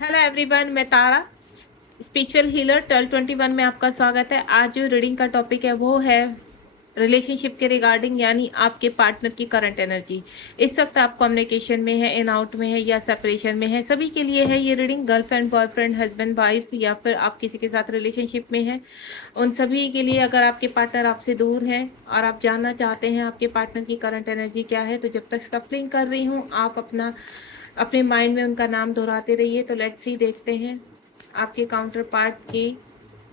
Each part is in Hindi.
हेलो एवरीवन, मैं तारा स्पिरिचुअल हीलर 1221 में आपका स्वागत है। आज जो रीडिंग का टॉपिक है वो है रिलेशनशिप के रिगार्डिंग, यानी आपके पार्टनर की करंट एनर्जी। इस वक्त आप कम्युनिकेशन में है, इन आउट में है या सेपरेशन में है, सभी के लिए है ये reading. Girlfriend, boyfriend, husband, wife या फिर आप किसी के साथ रिलेशनशिप में है, उन सभी के लिए। अगर आपके पार्टनर आपसे दूर हैं और आप जानना चाहते हैं आपके पार्टनर की करंट एनर्जी क्या है, तो जब तक सफलिंग कर रही हूँ आप अपने माइंड में उनका नाम दोहराते रहिए। तो लेट्स सी, देखते हैं आपके काउंटर पार्ट की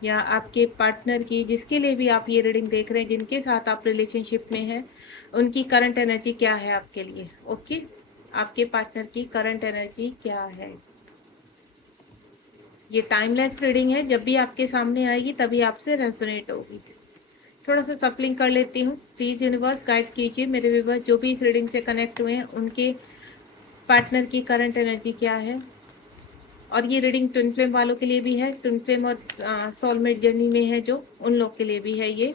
या आपके पार्टनर की, जिसके लिए भी आप ये रीडिंग देख रहे हैं, जिनके साथ आप रिलेशनशिप में हैं, उनकी करंट एनर्जी क्या है आपके लिए। ओके, आपके पार्टनर की करंट एनर्जी क्या है। ये टाइमलेस रीडिंग है, जब भी आपके सामने आएगी तभी आपसे रेजोनेट होगी। थोड़ा सा सफलिंग कर लेती हूँ। प्लीज़ यूनिवर्स गाइड कीजिए मेरे व्यूअर्स जो भी इस रीडिंग से कनेक्ट हुए हैं, उनके पार्टनर की करंट एनर्जी क्या है। और ये रीडिंग ट्विन फ्लेम वालों के लिए भी है, ट्विन फ्लेम और सोलमेट जर्नी में है जो, उन लोग के लिए भी है ये।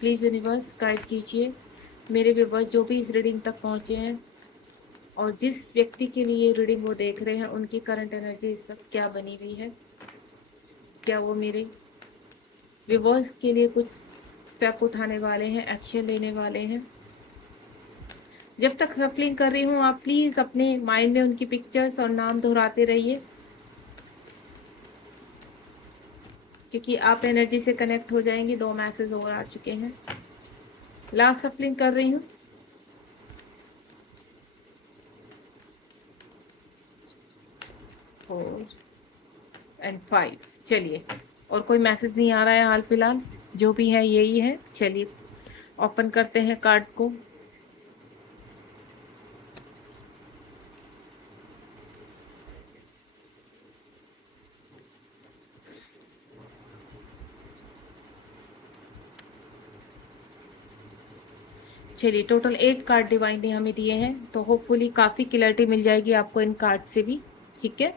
प्लीज़ यूनिवर्स गाइड कीजिए मेरे व्यूअर्स जो भी इस रीडिंग तक पहुँचे हैं और जिस व्यक्ति के लिए रीडिंग वो देख रहे हैं, उनकी करंट एनर्जी इस वक्त क्या बनी हुई है। क्या वो मेरे व्यूअर्स के लिए कुछ स्टेप उठाने वाले हैं, एक्शन लेने वाले हैं। जब तक सफलिंग कर रही हूँ आप प्लीज़ अपने माइंड में उनकी पिक्चर्स और नाम दोहराते रहिए, क्योंकि आप एनर्जी से कनेक्ट हो जाएंगे। 2 मैसेज और आ चुके हैं। लास्ट सफलिंग कर रही हूँ। 4 एंड 5। चलिए, और कोई मैसेज नहीं आ रहा है हाल फिलहाल, जो भी है यही है। चलिए ओपन करते हैं कार्ड को। चलिए, टोटल 8 कार्ड डिवाइन ने हमें दिए हैं, तो होपफुली काफ़ी क्लैरिटी मिल जाएगी आपको इन कार्ड से भी। ठीक है,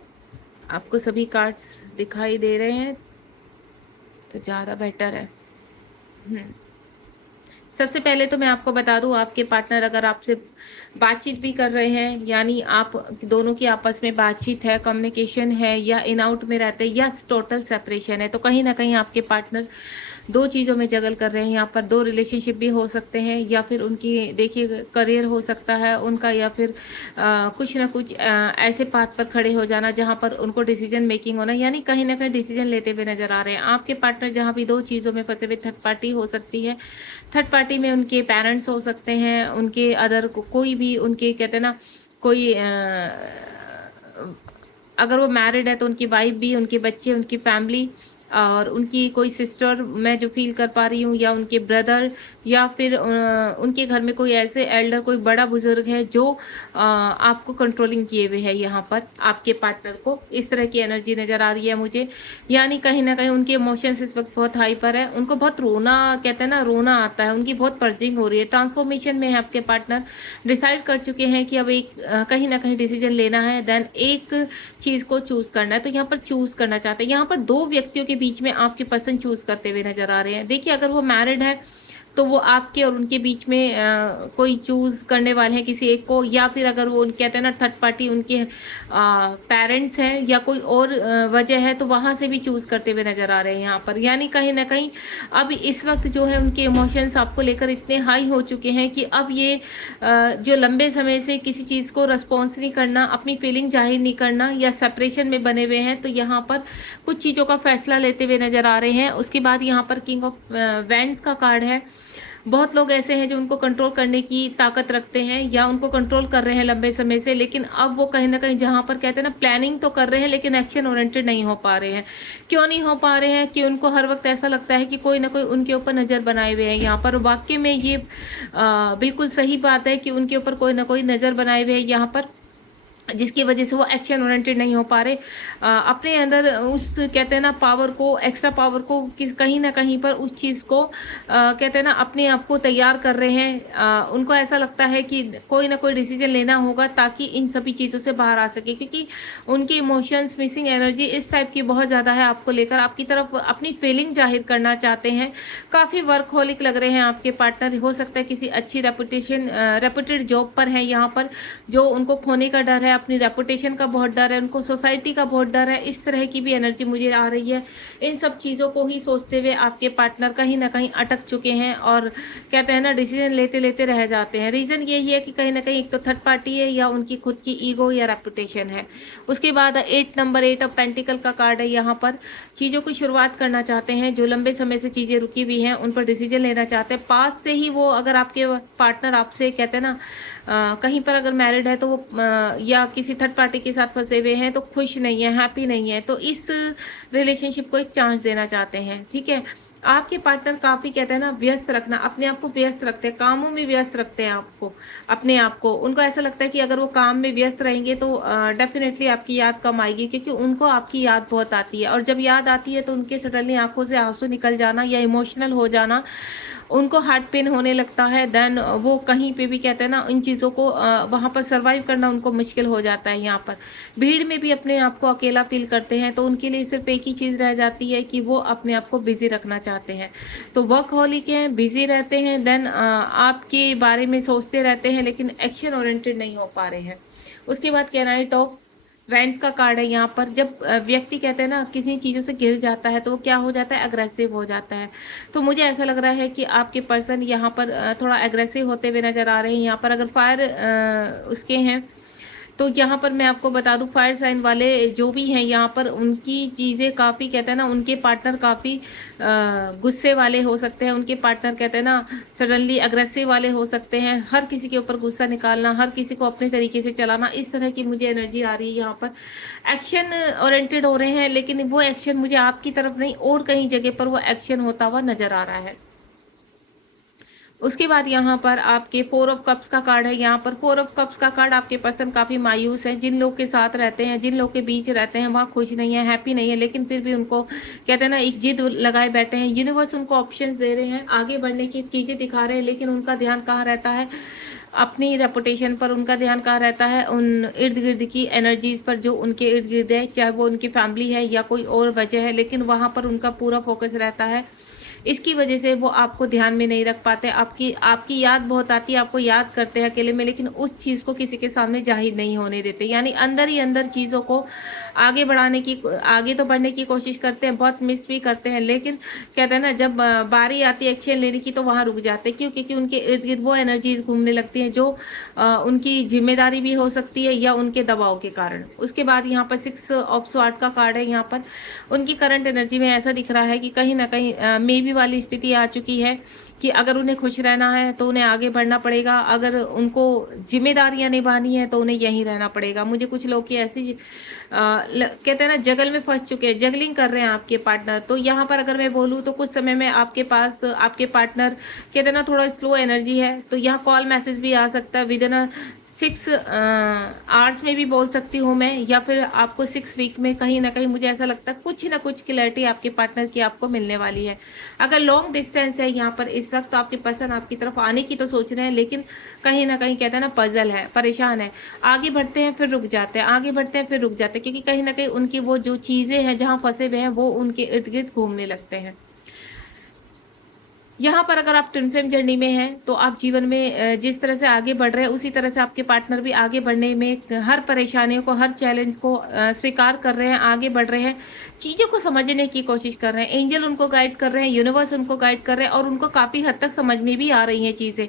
आपको सभी कार्ड्स दिखाई दे रहे हैं तो ज़्यादा बेटर है। सबसे पहले तो मैं आपको बता दूं, आपके पार्टनर अगर आपसे बातचीत भी कर रहे हैं, यानी आप दोनों की आपस में बातचीत है, कम्युनिकेशन है, या इन आउट में रहते हैं, या टोटल सेपरेशन है, तो कहीं ना कहीं आपके पार्टनर 2 चीज़ों में जगल कर रहे हैं। यहाँ पर 2 रिलेशनशिप भी हो सकते हैं, या फिर उनकी देखिए करियर हो सकता है उनका, या फिर कुछ ना कुछ ऐसे पाथ पर खड़े हो जाना जहाँ पर उनको डिसीजन मेकिंग होना, यानी कहीं ना कहीं डिसीजन लेते हुए नजर आ रहे हैं। आपके पार्टनर जहाँ भी 2 चीज़ों में फंसे हुए, थर्ड पार्टी हो सकती है। थर्ड पार्टी में उनके पेरेंट्स हो सकते हैं, उनके अदर कोई भी, उनके कहते हैं ना कोई अगर वो मैरिड है तो उनकी वाइफ भी, उनके बच्चे, उनकी फैमिली, और उनकी कोई सिस्टर मैं जो फील कर पा रही हूँ, या उनके ब्रदर, या फिर उनके घर में कोई ऐसे एल्डर, कोई बड़ा बुजुर्ग है जो आपको कंट्रोलिंग किए हुए है। यहाँ पर आपके पार्टनर को इस तरह की एनर्जी नज़र आ रही है मुझे, यानी कहीं ना कहीं उनके इमोशंस इस वक्त बहुत हाई पर है। उनको बहुत रोना, कहते हैं ना, रोना आता है, उनकी बहुत पर्जिंग हो रही है। ट्रांसफॉर्मेशन में है आपके पार्टनर, डिसाइड कर चुके हैं कि अब एक कहीं ना कहीं डिसीजन लेना है, देन एक चीज़ को चूज करना है। तो यहाँ पर चूज करना चाहते हैं। यहाँ पर 2 व्यक्तियों के बीच में आपके पर्सन चूज करते हुए नजर आ रहे हैं। देखिए, अगर वो मैरिड है तो वो आपके और उनके बीच में कोई चूज करने वाले हैं किसी एक को, या फिर अगर वो कहते हैं ना थर्ड पार्टी उनके पेरेंट्स हैं या कोई और वजह है, तो वहां से भी चूज करते हुए नजर आ रहे हैं यहाँ पर। यानी कहीं ना कहीं अब इस वक्त जो है उनके इमोशंस आपको लेकर इतने हाई हो चुके हैं कि अब ये जो लंबे समय से किसी चीज़ को रिस्पॉन्स नहीं करना, अपनी फीलिंग जाहिर नहीं करना, या सेपरेशन में बने हुए हैं, तो यहाँ पर कुछ चीज़ों का फैसला लेते हुए नजर आ रहे हैं। उसके बाद यहाँ पर किंग ऑफ वैंड्स का कार्ड है। बहुत लोग ऐसे हैं जो उनको कंट्रोल करने की ताकत रखते हैं, या उनको कंट्रोल कर रहे हैं लंबे समय से, लेकिन अब वो कहीं ना कहीं जहां पर कहते हैं ना प्लानिंग तो कर रहे हैं लेकिन एक्शन ओरिएंटेड नहीं हो पा रहे हैं। क्यों नहीं हो पा रहे हैं? कि उनको हर वक्त ऐसा लगता है कि कोई ना कोई उनके ऊपर नज़र बनाए हुए हैं। यहाँ पर वाकई में ये बिल्कुल सही बात है कि उनके ऊपर कोई ना कोई नज़र बनाए हुए है यहाँ पर। जिसकी वजह से वो एक्शन ओरिएंटेड नहीं हो पा रहे। अपने अंदर उस कहते हैं ना पावर को, एक्स्ट्रा पावर को कहीं ना कहीं पर उस चीज़ को कहते हैं ना अपने आप को तैयार कर रहे हैं। उनको ऐसा लगता है कि कोई ना कोई डिसीजन लेना होगा ताकि इन सभी चीज़ों से बाहर आ सके, क्योंकि उनकी इमोशंस, मिसिंग एनर्जी इस टाइप की बहुत ज़्यादा है आपको लेकर। आपकी तरफ अपनी फीलिंग जाहिर करना चाहते हैं। काफ़ी वर्कहोलिक लग रहे हैं आपके पार्टनर। हो सकता है किसी अच्छी रेपुटेड जॉब पर है यहाँ पर, जो उनको खोने का डर है, अपनी रेपुटेशन का बहुत डर है, उनको सोसाइटी का बहुत डर है। इस तरह की भी एनर्जी मुझे आ रही है। इन सब चीज़ों को ही सोचते हुए आपके पार्टनर कहीं ना कहीं अटक चुके हैं और कहते हैं ना डिसीजन लेते लेते रह जाते हैं। रीज़न यही है कि कहीं ना कहीं एक तो थर्ड पार्टी है या उनकी खुद की ईगो या रेपुटेशन है। उसके बाद 8 ऑफ पेंटिकल का कार्ड है यहाँ पर। चीज़ों की शुरुआत करना चाहते हैं, जो लंबे समय से चीज़ें रुकी हुई हैं उन पर डिसीजन लेना चाहते हैं। पास से ही वो, अगर आपके पार्टनर आपसे कहते हैं ना कहीं पर अगर मैरिड है तो वो या किसी थर्ड पार्टी के साथ फंसे हुए हैं तो खुश नहीं है, हैप्पी नहीं है, तो इस रिलेशनशिप को एक चांस देना चाहते हैं। ठीक है, आपके पार्टनर काफ़ी कहते हैं ना व्यस्त रखना, अपने आप को व्यस्त रखते हैं, कामों में व्यस्त रखते हैं आपको, अपने आप को। उनको ऐसा लगता है कि अगर वो काम में व्यस्त रहेंगे तो डेफिनेटली आपकी याद कम आएगी, क्योंकि उनको आपकी याद बहुत आती है। और जब याद आती है तो उनके सडनली आंखों से आंसू निकल जाना या इमोशनल हो जाना, उनको हार्ट पेन होने लगता है। देन वो कहीं पे भी कहते हैं ना इन चीज़ों को वहाँ पर सर्वाइव करना उनको मुश्किल हो जाता है। यहाँ पर भीड़ में भी अपने आप को अकेला फील करते हैं, तो उनके लिए सिर्फ एक ही चीज़ रह जाती है कि वो अपने आप को बिजी रखना चाहते हैं। तो वर्कहॉलिक हैं, बिजी रहते हैं, देन आपके बारे में सोचते रहते हैं लेकिन एक्शन ओरिएंटेड नहीं हो पा रहे हैं। उसके बाद नाइट ऑफ वेंट्स का कार्ड है यहाँ पर। जब व्यक्ति कहते हैं ना किसी चीज़ों से गिर जाता है तो वो क्या हो जाता है, अग्रेसिव हो जाता है। तो मुझे ऐसा लग रहा है कि आपके पर्सन यहाँ पर थोड़ा एग्रेसिव होते हुए नज़र आ रहे हैं। यहाँ पर अगर फायर उसके हैं तो यहाँ पर मैं आपको बता दूं, फायर साइन वाले जो भी हैं यहाँ पर उनकी चीज़ें काफ़ी कहते हैं ना, उनके पार्टनर काफ़ी गुस्से वाले हो सकते हैं। उनके पार्टनर कहते हैं ना सडनली अग्रेसिव वाले हो सकते हैं। हर किसी के ऊपर गुस्सा निकालना, हर किसी को अपने तरीके से चलाना, इस तरह की मुझे एनर्जी आ रही है। यहाँ पर एक्शन ओरिएंटेड हो रहे हैं, लेकिन वो एक्शन मुझे आपकी तरफ नहीं और कहीं जगह पर वो एक्शन होता हुआ नज़र आ रहा है। उसके बाद यहाँ पर आपके 4 ऑफ कप्स का कार्ड है। यहाँ पर 4 ऑफ कप्स का कार्ड, आपके पर्सन काफ़ी मायूस है। जिन लोग के साथ रहते हैं, जिन लोग के बीच रहते हैं, वहाँ खुश नहीं है, हैप्पी नहीं है, लेकिन फिर भी उनको कहते हैं ना एक जिद लगाए बैठे हैं। यूनिवर्स उनको ऑप्शंस दे रहे हैं, आगे बढ़ने की चीज़ें दिखा रहे हैं, लेकिन उनका ध्यान कहाँ रहता है, अपनी रेपुटेशन पर। उनका ध्यान कहाँ रहता है, उन इर्द गिर्द की एनर्जीज पर जो उनके इर्द गिर्द है, चाहे वो उनकी फैमिली है या कोई और वजह है, लेकिन वहाँ पर उनका पूरा फोकस रहता है। इसकी वजह से वो आपको ध्यान में नहीं रख पाते। आपकी आपकी याद बहुत आती है, आपको याद करते हैं अकेले में, लेकिन उस चीज़ को किसी के सामने जाहिर नहीं होने देते। यानी अंदर ही अंदर चीज़ों को आगे बढ़ाने की, आगे तो बढ़ने की कोशिश करते हैं, बहुत मिस भी करते हैं, लेकिन कहते हैं ना जब बारी आती है एक्शन लेने की तो वहाँ रुक जाते हैं। क्यों? क्योंकि उनके इर्द गिर्द वो एनर्जीज घूमने लगती हैं जो उनकी जिम्मेदारी भी हो सकती है या उनके दबाव के कारण। उसके बाद यहाँ पर 6 ऑफ स्वॉर्ड का कार्ड है। यहाँ पर उनकी करंट एनर्जी में ऐसा दिख रहा है कि कहीं ना कहीं मे बी वाली स्थिति आ चुकी है कि अगर उन्हें खुश रहना है तो उन्हें आगे बढ़ना पड़ेगा, अगर उनको जिम्मेदारियां निभानी है तो उन्हें यहीं रहना पड़ेगा। मुझे कुछ लोग की ऐसी कहते हैं ना जगल में फंस चुके हैं, जगलिंग कर रहे हैं आपके पार्टनर। तो यहाँ पर अगर मैं बोलूँ तो कुछ समय में आपके पास आपके पार्टनर कहते हैं ना थोड़ा स्लो एनर्जी है, तो यहाँ कॉल मैसेज भी आ सकता है विद इन 6 आवर्स में भी बोल सकती हूँ मैं, या फिर आपको 6 वीक में। कहीं ना कहीं मुझे ऐसा लगता है कुछ ना कुछ क्लैरिटी आपके पार्टनर की आपको मिलने वाली है। अगर लॉन्ग डिस्टेंस है यहाँ पर इस वक्त, तो आपके पर्सन आपकी तरफ आने की तो सोच रहे हैं, लेकिन कहीं ना कहीं कहते हैं ना पजल है, परेशान है। आगे बढ़ते हैं फिर रुक जाते हैं, आगे बढ़ते हैं फिर रुक जाते हैं, क्योंकि कहीं ना कहीं उनकी वो जो चीज़ें हैं जहाँ फंसे हुए हैं वो उनके इर्द गिर्द घूमने लगते हैं। यहाँ पर अगर आप ट्विन फ्लेम जर्नी में हैं तो आप जीवन में जिस तरह से आगे बढ़ रहे हैं उसी तरह से आपके पार्टनर भी आगे बढ़ने में, हर परेशानियों को, हर चैलेंज को स्वीकार कर रहे हैं, आगे बढ़ रहे हैं, चीज़ों को समझने की कोशिश कर रहे हैं। एंजल उनको गाइड कर रहे हैं, यूनिवर्स उनको गाइड कर रहे हैं, और उनको काफ़ी हद तक समझ में भी आ रही हैं चीज़ें।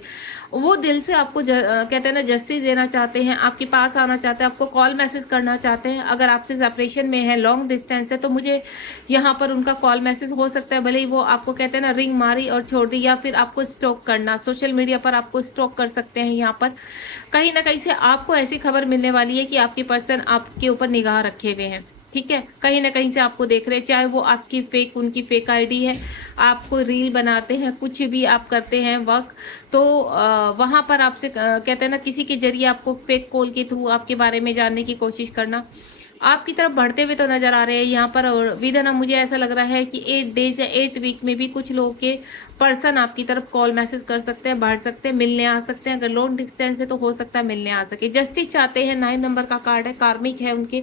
वो दिल से आपको कहते हैं ना जस्टिस देना चाहते हैं, आपके पास आना चाहते हैं, आपको कॉल मैसेज करना चाहते हैं। अगर आपसे सेपरेशन में है, लॉन्ग डिस्टेंस है, तो मुझे यहाँ पर उनका कॉल मैसेज हो सकता है। भले ही वो आपको कहते हैं ना रिंग मारी और छोड़ दी, या फिर आपको स्टॉक करना, सोशल मीडिया पर आपको स्टॉक कर सकते हैं। यहाँ पर कहीं ना कहीं से आपको ऐसी खबर मिलने वाली है कि आपके पर्सन आपके ऊपर निगाह रखे हुए हैं। ठीक है, कहीं ना कहीं से आपको देख रहे हैं, चाहे वो आपकी फेक, उनकी फेक आईडी है, आपको रील बनाते हैं, कुछ भी आप करते हैं वर्क, तो वहां पर आपसे कहते हैं ना, किसी के जरिए आपको फेक कॉल के थ्रू आपके बारे में जानने की कोशिश करना, आपकी तरफ बढ़ते हुए तो नजर आ रहे हैं यहाँ पर। और विदन मुझे ऐसा लग रहा है कि 8 डेज या 8 वीक में भी कुछ लोगों के पर्सन आपकी तरफ कॉल मैसेज कर सकते हैं, बढ़ सकते हैं, मिलने आ सकते हैं। अगर लॉन्ग डिस्टेंस है तो हो सकता है मिलने आ सके। जस्टिस चाहते हैं, 9 नंबर का कार्ड है, कार्मिक है उनके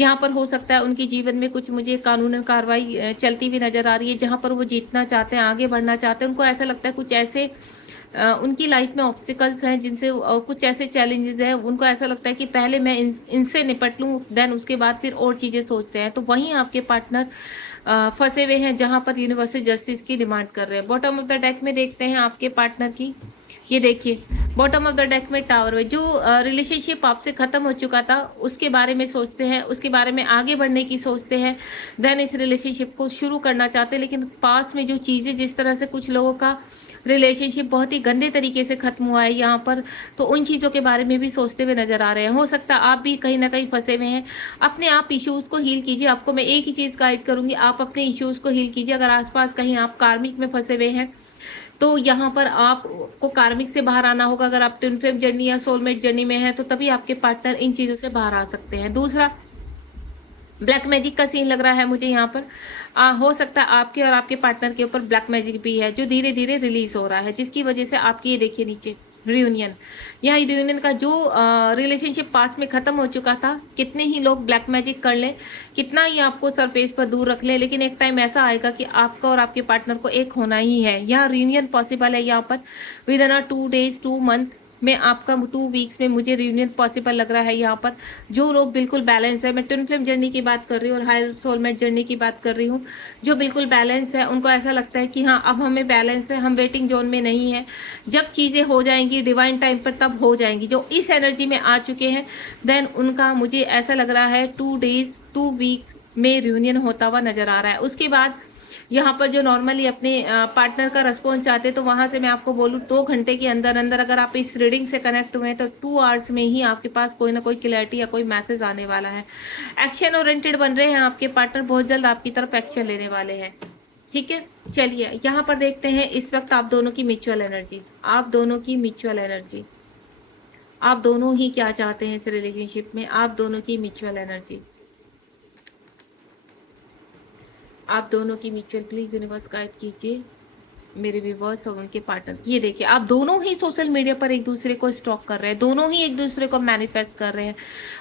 यहाँ पर। हो सकता है उनके जीवन में कुछ मुझे कानूनन कार्रवाई चलती हुई नजर आ रही है, जहाँ पर वो जीतना चाहते हैं, आगे बढ़ना चाहते हैं। उनको ऐसा लगता है कुछ ऐसे उनकी लाइफ में ऑब्स्टिकल्स हैं जिनसे कुछ ऐसे चैलेंजेस हैं, उनको ऐसा लगता है कि पहले मैं इनसे निपट लूँ, देन उसके बाद फिर और चीज़ें सोचते हैं। तो वहीं आपके पार्टनर फंसे हुए हैं जहां पर यूनिवर्सल जस्टिस की डिमांड कर रहे हैं। बॉटम ऑफ द डेक में देखते हैं आपके पार्टनर की, ये देखिए बॉटम ऑफ द डेक में टावर में जो रिलेशनशिप आपसे खत्म हो चुका था उसके बारे में सोचते हैं, उसके बारे में आगे बढ़ने की सोचते हैं, देन इस रिलेशनशिप को शुरू करना चाहते हैं। लेकिन पास में जो चीज़ें, जिस तरह से कुछ लोगों का रिलेशनशिप बहुत ही गंदे तरीके से खत्म हुआ है यहाँ पर, तो उन चीज़ों के बारे में भी सोचते हुए नजर आ रहे हैं। हो सकता है आप भी कहीं ना कहीं फंसे हुए हैं। अपने आप इश्यूज को हील कीजिए। आपको मैं एक ही चीज़ गाइड करूंगी, आप अपने इश्यूज को हील कीजिए। अगर आसपास कहीं आप कार्मिक में फंसे हुए हैं तो यहाँ पर आपको कार्मिक से बाहर आना होगा। अगर आप ट्विन फ्लेम जर्नी या सोलमेट जर्नी में है तो तभी आपके पार्टनर इन चीज़ों से बाहर आ सकते हैं। दूसरा, ब्लैक मैजिक का सीन लग रहा है मुझे यहाँ पर। हो सकता है आपके और आपके पार्टनर के ऊपर ब्लैक मैजिक भी है जो धीरे धीरे रिलीज हो रहा है, जिसकी वजह से आपकी, ये देखिए नीचे रियूनियन, यहाँ रियूनियन का जो रिलेशनशिप पास में खत्म हो चुका था, कितने ही लोग ब्लैक मैजिक कर लें, कितना ही आपको सरफेस पर दूर रख लें, लेकिन एक टाइम ऐसा आएगा कि आपका और आपके पार्टनर को एक होना ही है। यहाँ रियूनियन पॉसिबल है यहाँ पर विद इन 2 डेज 2 मंथ में, आपका 2 वीक्स में मुझे रियूनियन पॉसिबल लग रहा है यहाँ पर। जो लोग बिल्कुल बैलेंस है, मैं ट्विन फ्लेम जर्नी की बात कर रही हूँ और हायर सोलमेट जर्नी की बात कर रही हूँ, जो बिल्कुल बैलेंस है, उनको ऐसा लगता है कि हाँ अब हमें बैलेंस है, हम वेटिंग जोन में नहीं है, जब चीज़ें हो जाएंगी डिवाइन टाइम पर तब हो जाएंगी। जो इस एनर्जी में आ चुके हैं, देन उनका मुझे ऐसा लग रहा है 2 डेज 2 वीक्स में रियूनियन होता हुआ नजर आ रहा है। उसके बाद यहाँ पर जो नॉर्मली अपने पार्टनर का रिस्पॉन्स चाहते हैं, तो वहाँ से मैं आपको बोलूँ 2 घंटे के अंदर अंदर अगर आप इस रीडिंग से कनेक्ट हुए हैं तो 2 आवर्स में ही आपके पास कोई ना कोई क्लैरिटी या कोई मैसेज आने वाला है। एक्शन ओरिएंटेड बन रहे हैं आपके पार्टनर, बहुत जल्द आपकी तरफ एक्शन लेने वाले हैं। ठीक है, चलिए यहाँ पर देखते हैं इस वक्त आप दोनों की म्यूचुअल एनर्जी, आप दोनों की म्यूचुअल एनर्जी, आप दोनों ही क्या चाहते हैं इस रिलेशनशिप में, आप दोनों की म्यूचुअल एनर्जी, आप दोनों की म्यूचुअल, प्लीज यूनिवर्स गाइड कीजिए मेरे व्यूवर्स और उनके पार्टनर। ये देखिए आप दोनों ही सोशल मीडिया पर एक दूसरे को स्टॉक कर रहे हैं, दोनों ही एक दूसरे को मैनिफेस्ट कर रहे हैं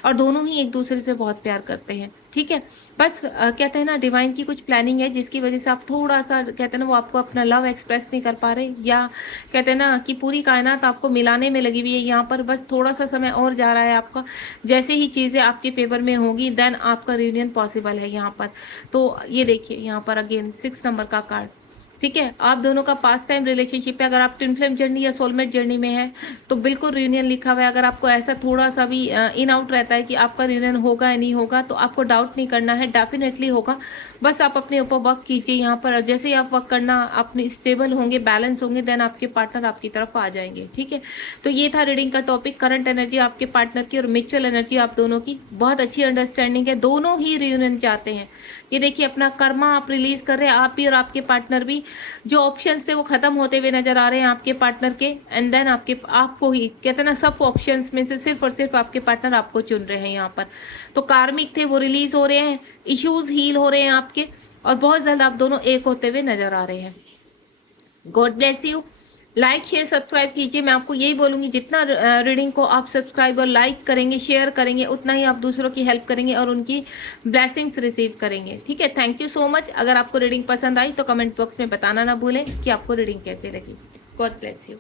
और दोनों ही एक दूसरे से बहुत प्यार करते हैं। ठीक है, बस कहते हैं ना डिवाइन की कुछ प्लानिंग है जिसकी वजह से आप थोड़ा सा, कहते हैं ना, वो आपको अपना लव एक्सप्रेस नहीं कर पा रहे, या कहते हैं ना कि पूरी कायनात आपको मिलाने में लगी हुई है यहाँ पर, बस थोड़ा सा समय और जा रहा है आपका। जैसे ही चीज़ें आपके फेवर में होंगी देन आपका रियूनियन पॉसिबल है यहाँ पर। तो ये देखिए यहाँ पर अगेन 6 नंबर का कार्ड। ठीक है, आप दोनों का पास्ट टाइम रिलेशनशिप है। अगर आप ट्विन फ्लेम जर्नी या सोलमेट जर्नी में है तो बिल्कुल रियूनियन लिखा हुआ है। अगर आपको ऐसा थोड़ा सा भी इन आउट रहता है कि आपका रियूनियन होगा या नहीं होगा, तो आपको डाउट नहीं करना है, डेफिनेटली होगा। बस आप अपने ऊपर वर्क कीजिए यहाँ पर। जैसे ही आप वर्क करना, अपने स्टेबल होंगे, बैलेंस होंगे, देन आपके पार्टनर आपकी तरफ आ जाएंगे। ठीक है, तो ये था रीडिंग का टॉपिक, करंट एनर्जी आपके पार्टनर की और म्यूचुअल एनर्जी आप दोनों की। बहुत अच्छी अंडरस्टैंडिंग है, दोनों ही रियूनियन चाहते हैं। ये देखिए अपना कर्मा आप रिलीज कर रहे हैं, आप भी और आपके पार्टनर भी। जो ऑप्शंस थे वो खत्म होते हुए नजर आ रहे हैं आपके पार्टनर के, एंड देन आपको ही, कहते हैं ना, सब ऑप्शंस में से सिर्फ और सिर्फ आपके पार्टनर आपको चुन रहे हैं यहाँ पर। तो कार्मिक थे वो रिलीज हो रहे हैं, इश्यूज हील हो रहे हैं आपके, और बहुत जल्द आप दोनों एक होते हुए नजर आ रहे हैं। God bless you. Like share subscribe कीजिए। मैं आपको यही बोलूंगी, जितना रीडिंग को आप सब्सक्राइब और लाइक करेंगे, शेयर करेंगे, उतना ही आप दूसरों की हेल्प करेंगे और उनकी ब्लेसिंग्स रिसीव करेंगे। ठीक है, थैंक यू सो मच। अगर आपको रीडिंग पसंद आई तो कमेंट बॉक्स में बताना ना भूलें कि आपको रीडिंग कैसे लगी। God bless you.